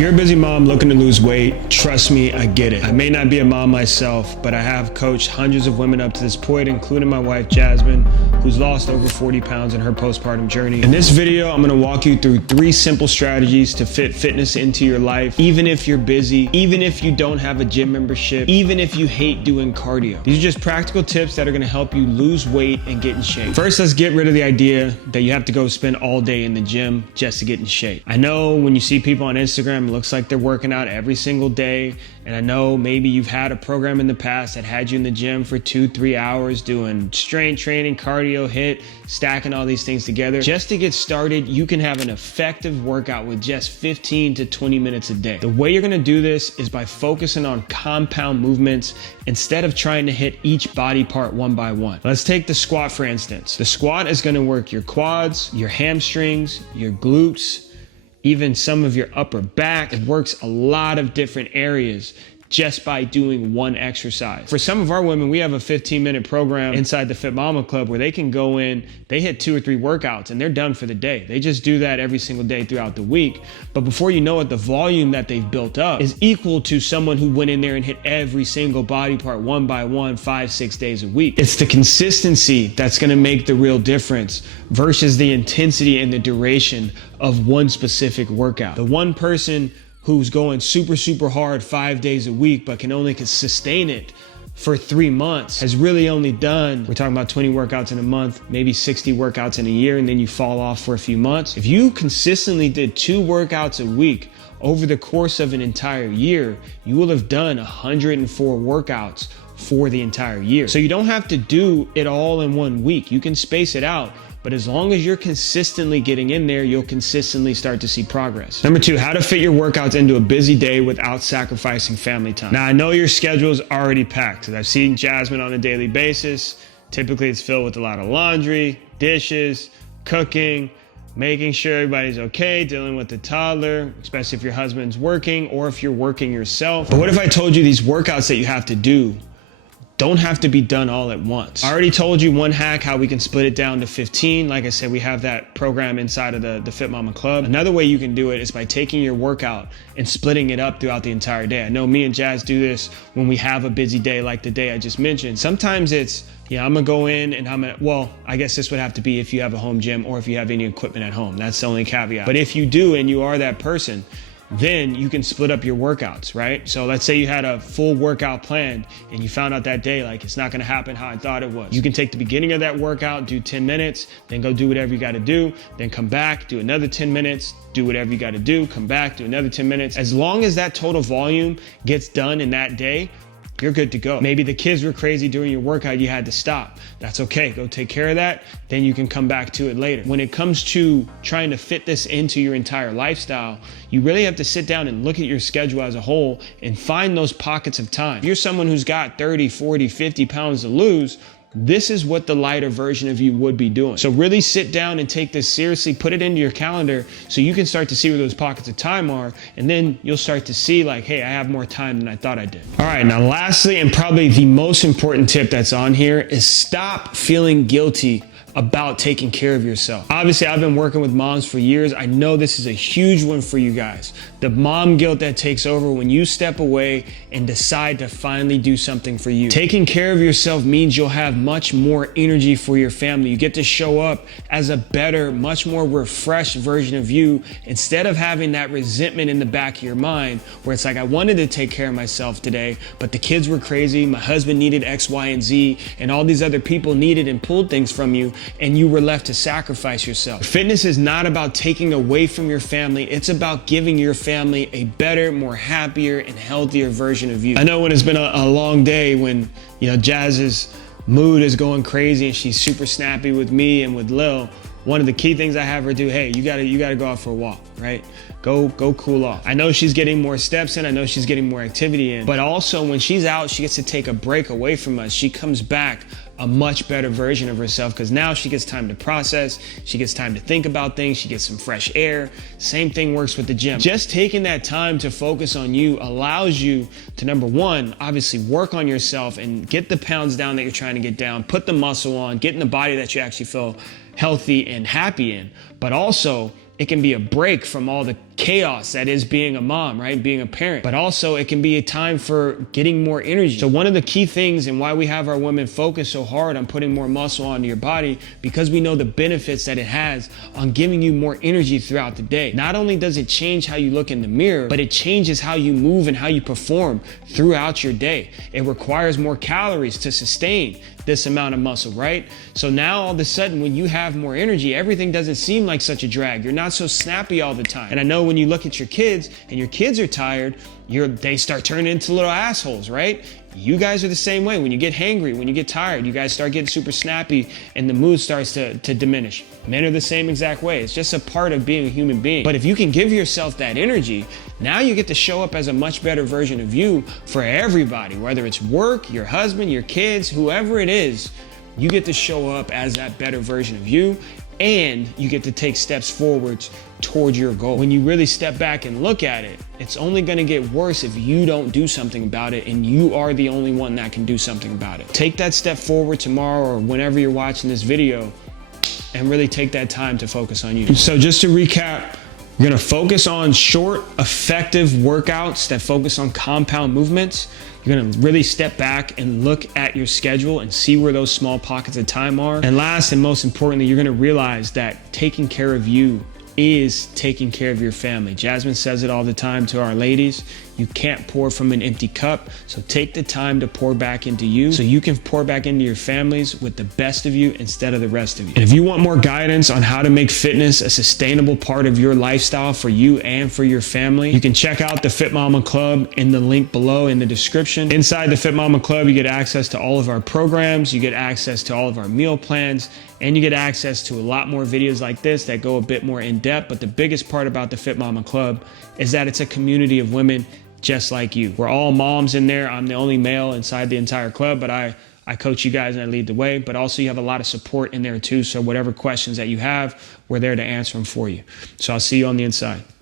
you're a busy mom looking to lose weight, trust me, I get it. I may not be a mom myself, but I have coached hundreds of women up to this point, including my wife, Jasmine, who's lost over 40 pounds in her postpartum journey. In this video, I'm gonna walk you through 3 simple strategies to fit fitness into your life, even if you're busy, even if you don't have a gym membership, even if you hate doing cardio. These are just practical tips that are gonna help you lose weight and get in shape. First, let's get rid of the idea that you have to go spend all day in the gym just to get in shape. I know when you see people on Instagram, it looks like they're working out every single day. And I know maybe you've had a program in the past that had you in the gym for 2-3 hours doing strength training, cardio, HIIT, stacking all these things together. Just to get started, you can have an effective workout with just 15 to 20 minutes a day. The way you're gonna do this is by focusing on compound movements instead of trying to hit each body part one by one. Let's take the squat, for instance. The squat is gonna work your quads, your hamstrings, your glutes, even some of your upper back. It works a lot of different areas just by doing one exercise. For some of our women, we have a 15-minute program inside the FitMama Club where they can go in, they hit 2 or 3 workouts and they're done for the day. They just do that every single day throughout the week. But before you know it, the volume that they've built up is equal to someone who went in there and hit every single body part one by one, 5-6 days a week. It's the consistency that's gonna make the real difference versus the intensity and the duration of one specific workout. The one person who's going super hard 5 days a week but can only sustain it for 3 months has really only done, we're talking about 20 workouts in a month, maybe 60 workouts in a year, and then you fall off for a few months. If you consistently did 2 workouts a week over the course of an entire year, you will have done 104 workouts for the entire year. So you don't have to do it all in 1 week. You can space it out. But as long as you're consistently getting in there, you'll consistently start to see progress. Number 2, how to fit your workouts into a busy day without sacrificing family time. Now, I know your schedule is already packed, because I've seen Jasmine on a daily basis. Typically, it's filled with a lot of laundry, dishes, cooking, making sure everybody's okay, dealing with the toddler, especially if your husband's working or if you're working yourself. But what if I told you these workouts that you have to do don't have to be done all at once? I already told you one hack how we can split it down to 15. Like I said, we have that program inside of the FitMama Club. Another way you can do it is by taking your workout and splitting it up throughout the entire day. I know me and Jazz do this when we have a busy day like the day I just mentioned. Sometimes it's, yeah, I'm gonna go in and well, I guess this would have to be if you have a home gym or if you have any equipment at home. That's the only caveat. But if you do and you are that person, then you can split up your workouts, right? So let's say you had a full workout planned and you found out that day, like, it's not gonna happen how I thought it was. You can take the beginning of that workout, do 10 minutes, then go do whatever you gotta do, then come back, do another 10 minutes, do whatever you gotta do, come back, do another 10 minutes. As long as that total volume gets done in that day, you're good to go. Maybe the kids were crazy during your workout, you had to stop. That's okay, go take care of that, then you can come back to it later. When it comes to trying to fit this into your entire lifestyle, you really have to sit down and look at your schedule as a whole and find those pockets of time. If you're someone who's got 30, 40, 50 pounds to lose, this is what the lighter version of you would be doing. So really sit down and take this seriously, put it into your calendar so you can start to see where those pockets of time are, and then you'll start to see like, hey, I have more time than I thought I did. All right, now lastly, and probably the most important tip that's on here is stop feeling guilty about taking care of yourself. Obviously, I've been working with moms for years. I know this is a huge one for you guys. The mom guilt that takes over when you step away and decide to finally do something for you. Taking care of yourself means you'll have much more energy for your family. You get to show up as a better, much more refreshed version of you instead of having that resentment in the back of your mind where it's like, I wanted to take care of myself today, but the kids were crazy, my husband needed X, Y, and Z, and all these other people needed and pulled things from you, and you were left to sacrifice yourself. Fitness is not about taking away from your family. It's about giving your family a better, more happier, and healthier version of you. I know when it's been a long day, when Jazz's mood is going crazy and she's super snappy with me and with Lil, one of the key things I have her do, hey, you gotta go out for a walk, right? Go cool off. I know she's getting more steps in, I know she's getting more activity in, but also when she's out, she gets to take a break away from us. She comes back a much better version of herself because now she gets time to process, she gets time to think about things, she gets some fresh air. Same thing works with the gym. Just taking that time to focus on you allows you to, number one, obviously work on yourself and get the pounds down that you're trying to get down, put the muscle on, get in the body that you actually feel healthy and happy in, but also it can be a break from all the chaos that is being a mom, right? Being a parent. But also it can be a time for getting more energy. So one of the key things and why we have our women focus so hard on putting more muscle onto your body, because we know the benefits that it has on giving you more energy throughout the day. Not only does it change how you look in the mirror, but it changes how you move and how you perform throughout your day. It requires more calories to sustain this amount of muscle, right? So now all of a sudden, when you have more energy, everything doesn't seem like such a drag. You're not so snappy all the time. And I know when you look at your kids and your kids are tired, they start turning into little assholes, right? You guys are the same way. When you get hangry, when you get tired, you guys start getting super snappy and the mood starts to diminish. Men are the same exact way. It's just a part of being a human being. But if you can give yourself that energy, now you get to show up as a much better version of you for everybody, whether it's work, your husband, your kids, whoever it is, you get to show up as that better version of you, and you get to take steps forwards towards your goal. When you really step back and look at it, it's only gonna get worse if you don't do something about it, and you are the only one that can do something about it. Take that step forward tomorrow or whenever you're watching this video and really take that time to focus on you. So just to recap, you're gonna focus on short, effective workouts that focus on compound movements. You're gonna really step back and look at your schedule and see where those small pockets of time are. And last and most importantly, you're gonna realize that taking care of you is taking care of your family. Jasmine says it all the time to our ladies. You can't pour from an empty cup. So take the time to pour back into you so you can pour back into your families with the best of you instead of the rest of you. And if you want more guidance on how to make fitness a sustainable part of your lifestyle for you and for your family, you can check out the FitMama Club in the link below in the description. Inside the FitMama Club, you get access to all of our programs, you get access to all of our meal plans, and you get access to a lot more videos like this that go a bit more in depth. But the biggest part about the FitMama Club is that it's a community of women just like you. We're all moms in there. I'm the only male inside the entire club, but I coach you guys and I lead the way. But also you have a lot of support in there too. So whatever questions that you have, we're there to answer them for you. So I'll see you on the inside.